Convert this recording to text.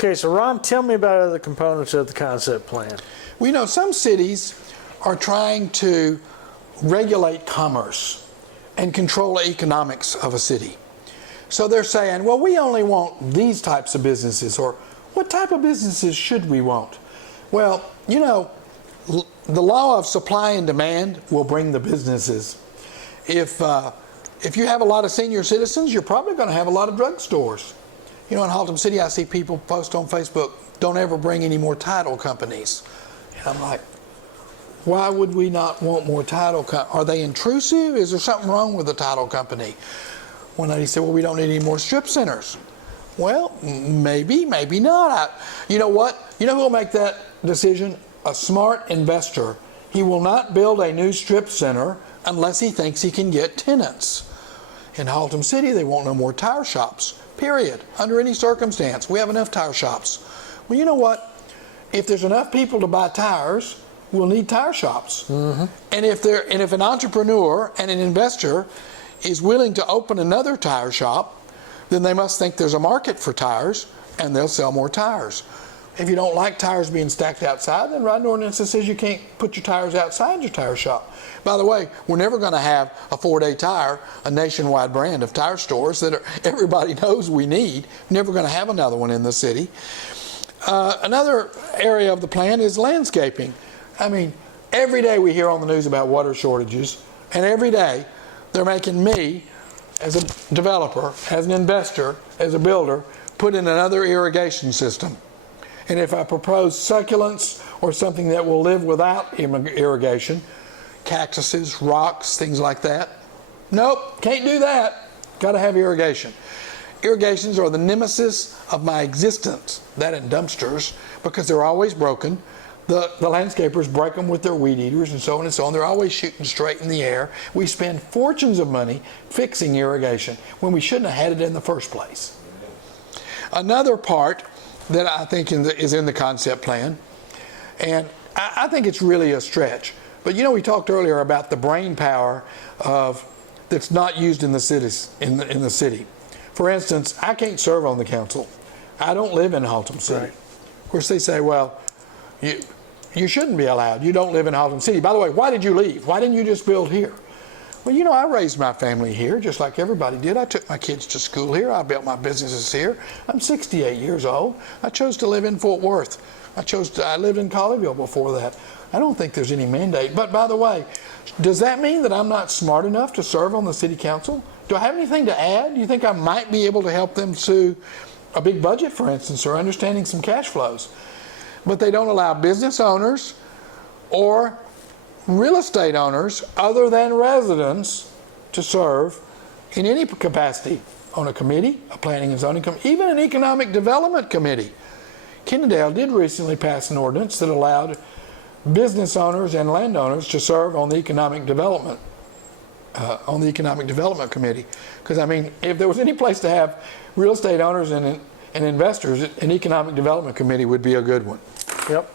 Okay, so Ron, tell me about other components of the concept plan. We know some cities are trying to regulate commerce and control the economics of a city. So they're saying, well, we only want these types of businesses, or what type of businesses should we want? Well, you know, the law of supply and demand will bring the businesses. If you have a lot of senior citizens, you're probably going to have a lot of drugstores. You know, in Haltom City, I see people post on Facebook, don't ever bring any more title companies. And I'm like, why would we not want more title companies? Are they intrusive? Is there something wrong with the title company? One lady said, well, we don't need any more strip centers. Well, maybe, maybe not. You know what? You know who will make that decision? A smart investor. He will not build a new strip center unless he thinks he can get tenants. In Haltom City, they want no more tire shops, period, under any circumstance. We have enough tire shops. Well, you know what? If there's enough people to buy tires, we'll need tire shops. Mm-hmm. And if an entrepreneur and an investor is willing to open another tire shop, then they must think there's a market for tires, and they'll sell more tires. If you don't like tires being stacked outside, then write an ordinance that says you can't put your tires outside your tire shop. By the way, we're never going to have a 4-Day Tire, a nationwide brand of tire stores that everybody knows we need. Never going to have another one in the city. Another area of the plan is landscaping. I mean, every day we hear on the news about water shortages, and every day they're making me, as a developer, as an investor, as a builder, put in another irrigation system. And if I propose succulents or something that will live without irrigation, cactuses, rocks, things like that, nope, can't do that. Got to have irrigation. Irrigations are the nemesis of my existence, that and dumpsters, because they're always broken. The landscapers break them with their weed eaters and so on and so on. They're always shooting straight in the air. We spend fortunes of money fixing irrigation when we shouldn't have had it in the first place. Another part that I think is in the concept plan, and I think it's really a stretch, but you know, we talked earlier about the brain power that's not used in the cities, in the city. For instance, I can't serve on the council. I don't live in Haltom City. Right. Of course, they say, well, you shouldn't be allowed. You don't live in Haltom City. By the way, why did you leave? Why didn't you just build here? Well, you know, I raised my family here just like everybody did. I took my kids to school here. I built my businesses here. I'm 68 years old. I chose to live in Fort Worth. I lived in Colleyville before that. I don't think there's any mandate. But by the way, does that mean that I'm not smart enough to serve on the city council? Do I have anything to add? Do you think I might be able to help them sue a big budget, for instance, or understanding some cash flows? But they don't allow business owners or real estate owners other than residents to serve in any capacity on a committee, a planning and zoning committee, even an economic development committee. Kennedale did recently pass an ordinance that allowed business owners and landowners to serve on the economic development committee. Because I mean, if there was any place to have real estate owners and investors, an economic development committee would be a good one. Yep.